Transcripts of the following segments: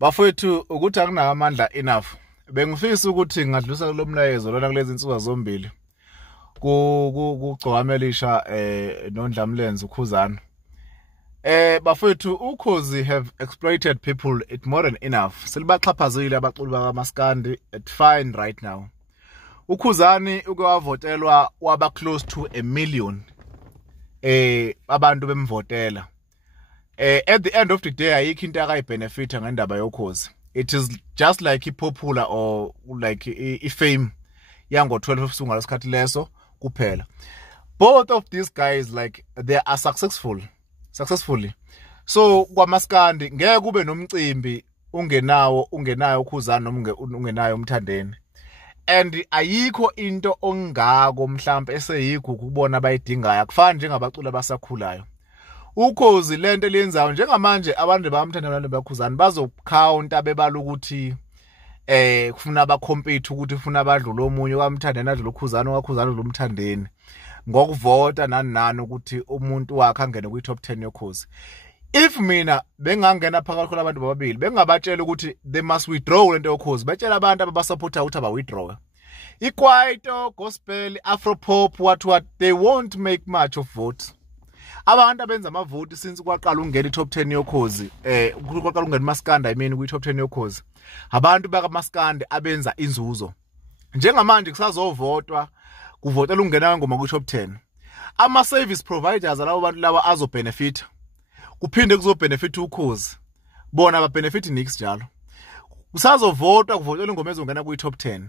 Bafowethu ukuthi akunayo amandla enough. Bengifisa ukuthi ngadlusa lo mlayezo lona kulezi insuku zombili. Kugcokamelisha nondlamlenze ukhuzani. Bafowethu uKhozi have exploited people it more than enough. Selibaxhaphazile abaculi bakaMaskandi at fine right now. uKhuzani ukwavotelwa waba close to 1 million abantu bemvotela. At the end of the day ayikho into akayibenefita ngendaba yoKhozi. It is just like popular or like fame yango 12 ebusuku ngalesikhathi leso kuphela. Both of these guys like they are successfully. So kwaMaskandi ngeke kube nomcimbi ungenayo uKhuzani noma ungenayo Mthandeni. And ayikho into ongako mhlawumbe eseyikho ukubona bayidingayo akufani njengabaculi abasakhulayo. uKhozi lento eliyenzayo njengamanje abantu bamthandana nabantu bakhuzani bazocounta bebala ukuthi kufuna abacompete ukuthi ufuna abadlula omunye kwaMthandeni adlula uKhuzani kwaKhuzani lo Mthandeni ngokuvota nani ukuthi umuntu wakhe angene kwi top 10 yoKhozi. If mina bengangena phakathi kwabantu bababili bengabatshela ukuthi they must withdraw lento yoKhozi batshela abantu ababasupporta ukuthi aba withdraw. Ikwaito, gospel, afropop, what they won't make much of votes. Abantu abenza amavoti since kwaqala ungena i-top 10 yoKhozi kwaqala ungena Maskandi kwi-top 10 yoKhozi abantu bakaMaskandi abenza inzuzo. Njengamanje kusazovotwa kuvotela ungena ngoma kwi-top 10 ama-service providers alabo bantu laba azobenefita kuphinde kuzobenefita uKhozi bona babenefit nix njalo. Kusazovotwa kuvotela ingoma ezongena kwi-top 10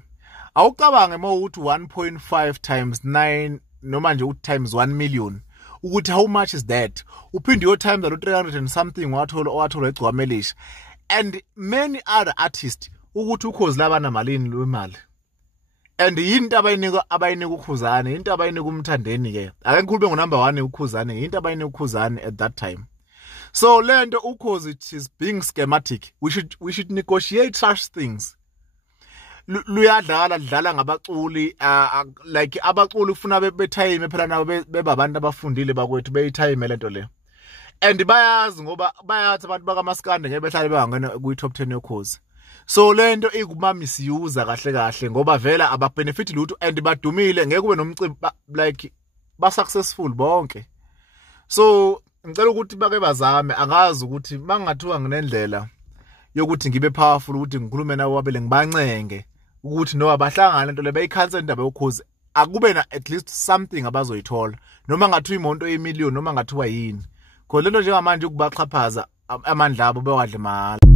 awucabange ukuthi 1.5 times 9 noma nje times 1 million ukuthi how much is that uphinde yo times 300 and something wathola egcwamelisha and many other artists ukuthi uKhozi labana malini lwemali. And yinto abayinika uKhuzani into abayinika uMthandeni ke ake ngikhulube ngo-number 1 uKhuzani into abayinika uKhuzani at that time. So lento uKhozi it is being schematic. We should negotiate such things. Luyadlala ngabaculi like abaculi ufuna betime phela nabo bebabantu abafundile bakwethu beyitime lento le. And bayazi ngoba bayathi abantu bakaMaskandi ngeke behlale bangena kwi top 10 yoKhozi. So lento ikuma misuse kahle ngoba vela ababenefit lutho and badumile ngeke kube nomcimbi like ba successful bonke. So ngicela ukuthi bake bazame angazi ukuthi mangathiwa nginendlela yokuthi ngibe powerful ukuthi ngikhulume nawo wabele ngibancenge ukuthi no abahlangana lento le bayicancel indaba yoKhozi akube na at least something abazoyithola noma ngathiwa imonto ye million noma ngathiwa yini. Khona lento njengamanje ukubaxhaphaza amandla abo bewadle mahala.